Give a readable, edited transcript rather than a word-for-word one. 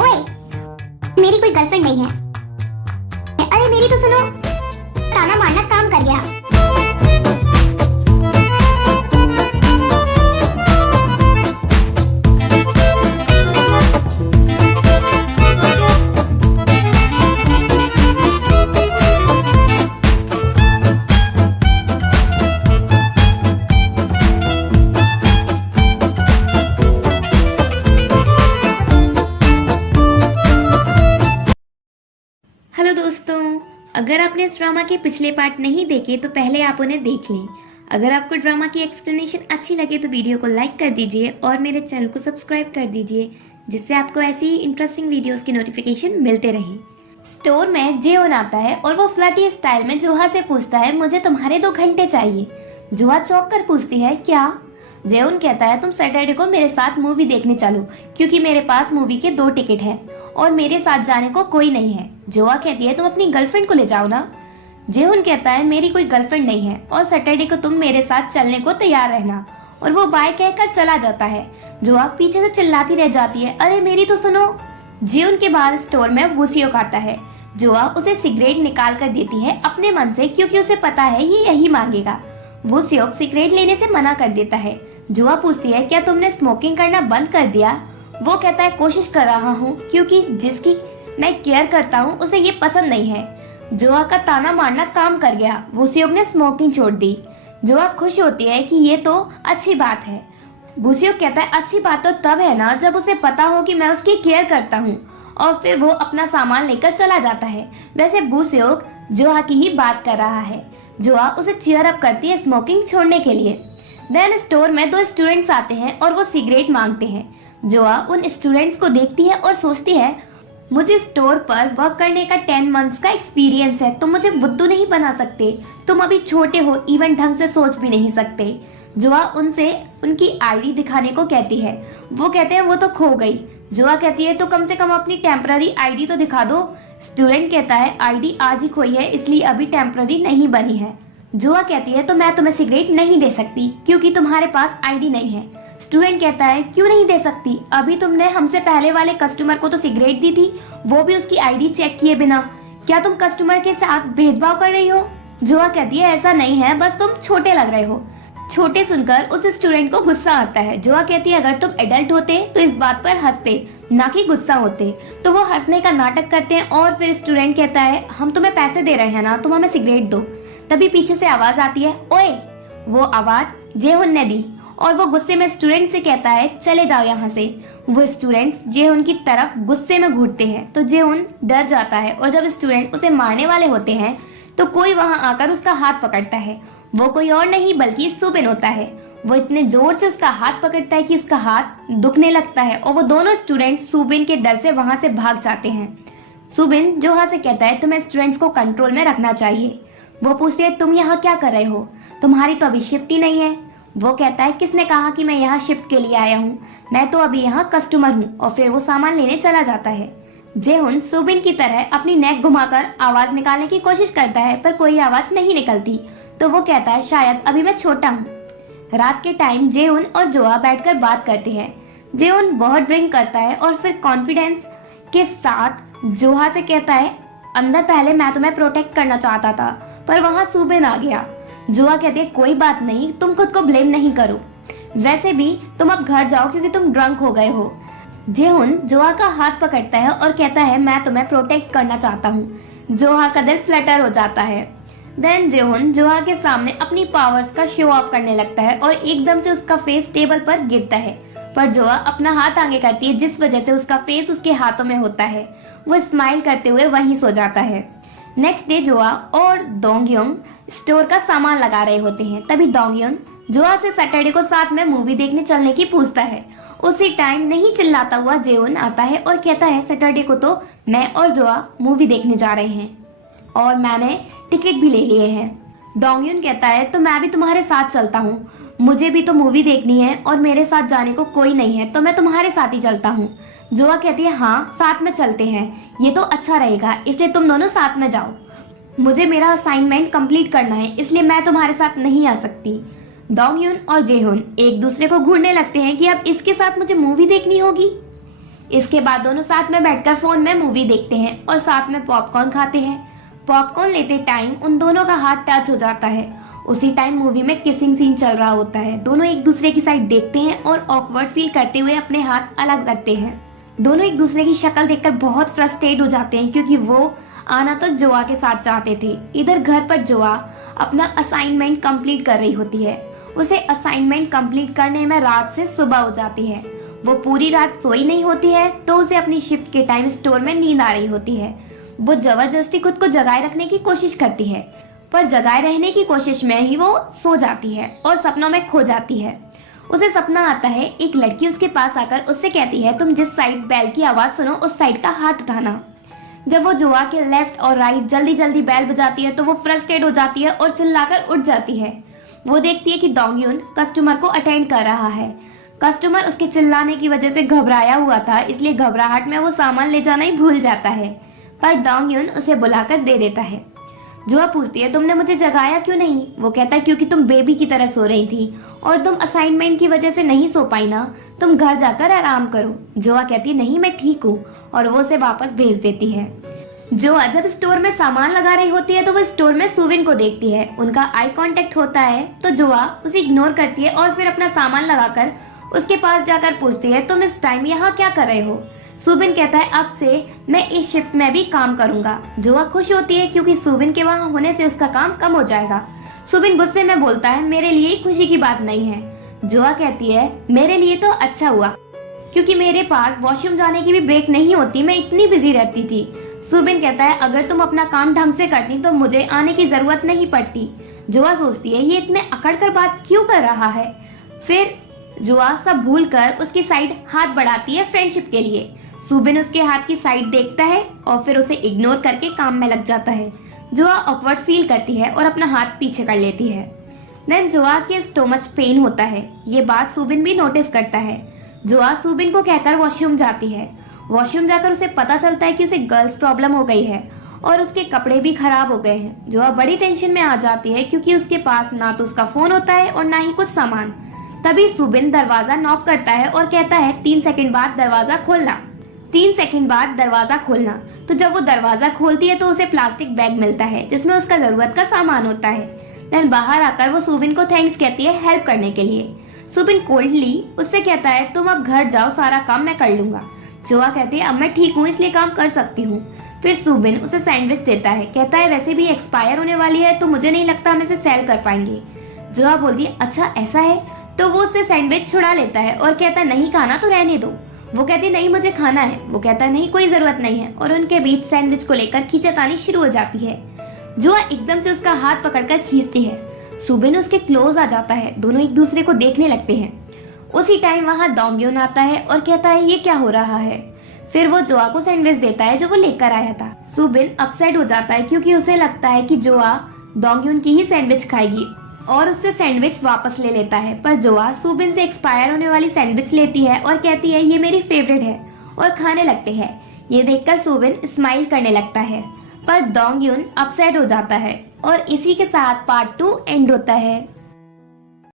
ओए, मेरी कोई गर्लफ्रेंड नहीं है। अरे मेरी तो सुनो, ताना मारना काम कर गया। हेलो दोस्तों, अगर आपने इस ड्रामा के पिछले पार्ट नहीं देखे तो पहले आप उन्हें देख लें। अगर आपको ड्रामा की एक्सप्लेनेशन अच्छी लगे तो वीडियो को लाइक कर दीजिए और मेरे चैनल को सब्सक्राइब कर दीजिए, जिससे आपको ऐसी ही इंटरेस्टिंग वीडियोस की नोटिफिकेशन मिलते रहें। स्टोर में जेओन आता है और वो फ्लर्टी स्टाइल में जोहा से पूछता है, मुझे तुम्हारे 2 घंटे चाहिए। जोहा चौंक कर पूछती है, क्या? जेओन कहता है, तुम सैटरडे को मेरे साथ मूवी देखने चलो, क्योंकि मेरे पास मूवी के 2 टिकट हैं और मेरे साथ जाने को कोई नहीं है। जोहा कहती है, तुम अपनी गर्लफ्रेंड को ले जाओ ना। जेहुन कहता है, मेरी कोई गर्लफ्रेंड नहीं है और सैटरडे को तुम मेरे साथ चलने को तैयार रहना, और वो बाय कहकर चला जाता है। जोहा पीछे से चिल्लाती रह जाती है, अरे मेरी तो सुनो। जेहुन के बाहर स्टोर में वूसियोक आता है। जोहा उसे सिगरेट निकाल कर देती है अपने मन से, क्योंकि उसे पता है ये यही मांगेगा। वूसियोक सिगरेट लेने से मना कर देता है। जोहा पूछती है, क्या तुमने स्मोकिंग करना बंद कर दिया? वो कहता है, कोशिश कर रहा हूँ, क्योंकि जिसकी मैं केयर करता हूँ उसे ये पसंद नहीं है। जोहा का ताना मारना काम कर गया। वूसियोक ने स्मोकिंग छोड़ दी। जोहा खुश होती है कि ये तो अच्छी बात है। वूसियोक कहता है, अच्छी बात तो तब है ना जब उसे पता हो कि मैं उसकी केयर करता हूँ, और फिर वो अपना सामान लेकर चला जाता है। वैसे वूसियोक जोहा की ही बात कर रहा है। जोहा उसे चीयर अप करती है स्मोकिंग छोड़ने के लिए। देन स्टोर में 2 स्टूडेंट्स आते हैं और वो सिगरेट मांगते हैं। जोहा उन स्टूडेंट्स को देखती है और सोचती है, मुझे स्टोर पर वर्क करने का 10 मंथ्स का एक्सपीरियंस है, तुम मुझे बुद्धू नहीं बना सकते। तुम अभी छोटे हो, इवन ढंग से सोच भी नहीं सकते। जोहा उनसे उनकी आईडी दिखाने को कहती है। वो कहते हैं, वो तो खो गई। जोहा कहती है, तो कम से कम अपनी टेम्पररी आईडी तो दिखा दो। स्टूडेंट कहता है, आईडी आज ही खोई है, इसलिए अभी टेम्पररी नहीं बनी है। जोहा कहती है, तो मैं तुम्हें सिगरेट नहीं दे सकती, क्योंकि तुम्हारे पास आईडी नहीं है। स्टूडेंट कहता है, क्यों नहीं दे सकती? अभी तुमने हमसे पहले वाले कस्टमर को तो सिगरेट दी थी, वो भी उसकी आईडी चेक किए बिना। क्या तुम कस्टमर के साथ भेदभाव कर रही हो? जोहा कहती है, ऐसा नहीं है, बस तुम छोटे लग रहे हो। छोटे सुनकर उस स्टूडेंट को गुस्सा आता है। जोहा कहती है, अगर तुम एडल्ट होते तो इस बात पर हंसते, ना कि गुस्सा होते। तो वो हंसने का नाटक करते हैं और फिर स्टूडेंट कहता है, हम तुम्हें पैसे दे रहे हैं ना, तुम हमें सिगरेट दो। तभी पीछे से आवाज आती है, ओए। वो आवाज जेहुन ने दी और वो गुस्से में स्टूडेंट से कहता है, चले जाओ यहाँ से। वो स्टूडेंट्स जेहुन की तरफ गुस्से में घूरते हैं तो जेहुन डर जाता है, और जब स्टूडेंट उसे मारने वाले होते हैं तो कोई वहां आकर उसका हाथ पकड़ता है। वो कोई और नहीं बल्कि सुबिन होता है। वो इतने जोर से उसका हाथ पकड़ता है कि उसका हाथ दुखने लगता है, और वो दोनों स्टूडेंट सुबिन के डर से वहां से भाग जाते हैं। सुबिन जोहा से कहता है, तुम्हें स्टूडेंट्स को कंट्रोल में रखना चाहिए। वो पूछती है, तुम यहाँ क्या कर रहे हो? तुम्हारी तो अभी शिफ्ट ही नहीं है। वो कहता है, किसने कहा कि मैं यहाँ शिफ्ट के लिए आया हूँ? मैं तो अभी यहाँ कस्टमर हूँ। और फिर वो सामान लेने चला जाता है। जेहुन सुबिन की तरह अपनी नेक घुमाकर आवाज निकालने की कोशिश करता है, पर कोई आवाज नहीं निकलती। तो वो कहता है, शायद अभी मैं छोटा हूँ। रात के टाइम जेहुन और जोहा बैठकर बात करते हैं। जेहुन बहुत ड्रिंक करता है और फिर कॉन्फिडेंस के साथ जोहा से कहता है, अंदर पहले मैं तुम्हें प्रोटेक्ट करना चाहता था, पर वहां सुबिन आ गया। जोहा कहती है, कोई बात नहीं, तुम खुद को ब्लेम नहीं करो। वैसे भी तुम अब घर जाओ, क्योंकि तुम ड्रंक हो गए हो। जेहुन जोहा का हाथ पकड़ता है और कहता है, मैं तुम्हें प्रोटेक्ट करना चाहता हूँ। जोहा का दिल फ्लटर हो जाता है। देन जेहुन जोहा के सामने अपनी पावर्स का शो ऑफ करने लगता है और एकदम से उसका फेस टेबल पर गिरता है, पर जोहा अपना हाथ आगे करती है, जिस वजह से उसका फेस उसके हाथों में होता है। वो स्माइल करते हुए वहीं सो जाता है। नेक्स्ट डे जोहा और दोंगयोंग स्टोर का सामान लगा रहे होते हैं। तभी दोंगयोंग जोहा से सैटरडे को साथ में मूवी देखने चलने की पूछता है। उसी टाइम नहीं चिल्लाता हुआ जेहुन आता है और कहता है, सैटरडे को तो मैं और जोहा मूवी देखने जा रहे हैं और मैंने टिकट भी ले लिए हैं। दोंगयोंग कहता है, तो मैं भी तुम्हारे साथ चलता हूँ, मुझे भी तो मूवी देखनी है और मेरे साथ जाने को कोई नहीं है, तो मैं तुम्हारे साथ ही चलता हूँ। जोहा कहती है, हाँ साथ में चलते हैं, ये तो अच्छा रहेगा, इसलिए तुम दोनों साथ में जाओ। मुझे मेरा असाइनमेंट कंप्लीट करना है, इसलिए मैं तुम्हारे साथ नहीं आ सकती। दोंगयोन और जेहुन एक दूसरे को घूरने लगते हैं कि अब इसके साथ मुझे मूवी देखनी होगी। इसके बाद दोनों साथ में बैठकर फोन में मूवी देखते हैं और साथ में पॉपकॉर्न खाते हैं। पॉपकॉर्न लेते टाइम उन दोनों का हाथ टच हो जाता है। उसी टाइम मूवी में किसिंग सीन चल रहा होता है। दोनों एक दूसरे की साइड देखते हैं और ऑकवर्ड फील करते हुए अपने हाथ अलग करते हैं। दोनों एक दूसरे की शक्ल देखकर बहुत फ्रस्ट्रेट हो जाते हैं क्योंकि वो आना तो जोआ के साथ चाहते थे। इधर घर पर जोआ अपना असाइनमेंट कंप्लीट कर रही होती है। उसे असाइनमेंट कंप्लीट करने में रात से सुबह हो जाती है। वो पूरी रात सोई नहीं होती है तो उसे अपनी शिफ्ट के टाइम स्टोर में नींद आ रही होती है। वो जबरदस्ती खुद को जगाए रखने की कोशिश करती है, पर जगाए रहने की कोशिश में ही वो सो जाती है और सपनों में खो जाती है। उसे सपना आता है, एक लड़की उसके पास आकर उससे कहती है, तुम जिस साइड बेल की आवाज सुनो उस साइड का हाथ उठाना। जब वो जोआ के लेफ्ट और राइट जल्दी जल्दी बेल बजाती है तो वो फ्रस्ट्रेट हो जाती है और चिल्लाकर उठ जाती है। वो देखती है कि डोंगयुन कस्टमर को अटेंड कर रहा है। कस्टमर उसके चिल्लाने की वजह से घबराया हुआ था, इसलिए घबराहट में वो सामान ले जाना ही भूल जाता है, पर डोंगयुन उसे बुलाकर दे देता है। जोआ पूछती है, तुमने मुझे जगाया क्यों नहीं? वो कहता है, क्योंकि तुम बेबी की तरह सो रही थी और तुम असाइनमेंट की वजह से नहीं सो पाई ना, तुम घर जाकर आराम करो। जोआ कहती है, नहीं मैं ठीक हूँ, और वो उसे वापस भेज देती है। जोआ जब स्टोर में सामान लगा रही होती है तो वो स्टोर में सुविन को देखती है। उनका आई कांटेक्ट होता है तो जोआ उसे इग्नोर करती है और फिर अपना सामान लगाकर उसके पास जाकर पूछती है, तुम इस टाइम यहाँ क्या कर रहे हो? सुबिन कहता है, अब से मैं इस शिफ्ट में भी काम करूंगा। जोआ खुश होती है क्योंकि सुबिन के वहाँ होने से उसका काम कम हो जाएगा। सुबिन गुस्से में बोलता है, मेरे लिए खुशी की बात नहीं है। जोआ कहती है, मेरे लिए तो अच्छा हुआ क्योंकि मेरे पास वॉशरूम जाने की भी ब्रेक नहीं होती, मैं इतनी बिजी रहती थी। सुबिन कहता है, अगर तुम अपना काम ढंग से करती तो मुझे आने की जरूरत नहीं पड़ती। जोआ सोचती है, ये इतने अकड़ कर बात क्यों कर रहा है। फिर जोआ सब भूल कर उसकी साइड हाथ बढ़ाती है फ्रेंडशिप के लिए। सुबिन उसके हाथ की साइड देखता है और फिर उसे इग्नोर करके काम में लग जाता है। जोआ ऑकवर्ड फील करती है और अपना हाथ पीछे कर लेती है। देन जोआ के स्टोमच पेन होता है। ये बात सुबिन भी नोटिस करता है। जोआ सुबिन को कहकर वॉशरूम जाती है। वॉशरूम जाकर उसे पता चलता है कि उसे गर्ल्स प्रॉब्लम हो गई है और उसके कपड़े भी खराब हो गए हैं। जोआ बड़ी टेंशन में आ जाती है क्योंकि उसके पास ना तो उसका फोन होता है और ना ही कुछ सामान। तभी सुबिन दरवाजा नॉक करता है और कहता है, 3 सेकंड बाद दरवाजा खोलना। 3 सेकंड बाद दरवाजा खोलना। तो जब वो दरवाजा खोलती है तो उसे प्लास्टिक बैग मिलता है जिसमें उसका जरूरत का सामान होता है। देन बाहर आकर वो सुबिन को थैंक्स कहती है हेल्प करने के लिए। सुबिन कोल्डली उससे कहता है, तुम अब घर जाओ, सारा काम मैं कर लूंगा। जोआ कहती है, अब मैं ठीक हूँ इसलिए काम कर सकती हूँ। फिर सुबिन उसे सैंडविच देता है, कहता है वैसे भी एक्सपायर होने वाली है तो मुझे नहीं लगता हम इसे सेल कर पाएंगे। जोआ बोलती है, अच्छा ऐसा है? तो वो उससे सैंडविच छुड़ा लेता है और कहता है, नहीं खाना तो रहने दो। वो कहती है, नहीं मुझे खाना है। वो कहता है, नहीं कोई जरूरत नहीं है, और उनके बीच सैंडविच को लेकर खींचातानी शुरू हो जाती है। जोआ एकदम से उसका हाथ पकड़कर खींचती है। सुबिन उसके क्लोज आ जाता है। दोनों एक दूसरे को देखने लगते हैं। उसी टाइम वहाँ डोंगयुन आता है और कहता है, ये क्या हो रहा है? फिर वो जोआ को सैंडविच देता है जो वो लेकर आया था। सुबिन अपसेट हो जाता है क्योंकि उसे लगता है कि जोआ डोंगयुन की ही सैंडविच खाएगी और उससे सैंडविच वापस ले लेता है। पर जोआ सुबिन से एक्सपायर होने वाली सैंडविच लेती है और कहती है, ये मेरी फेवरेट है, और खाने लगते हैं। ये देखकर सुबिन स्माइल करने लगता है, पर डोंगयुन अपसेट हो जाता है। और इसी के साथ पार्ट 2 एंड होता है।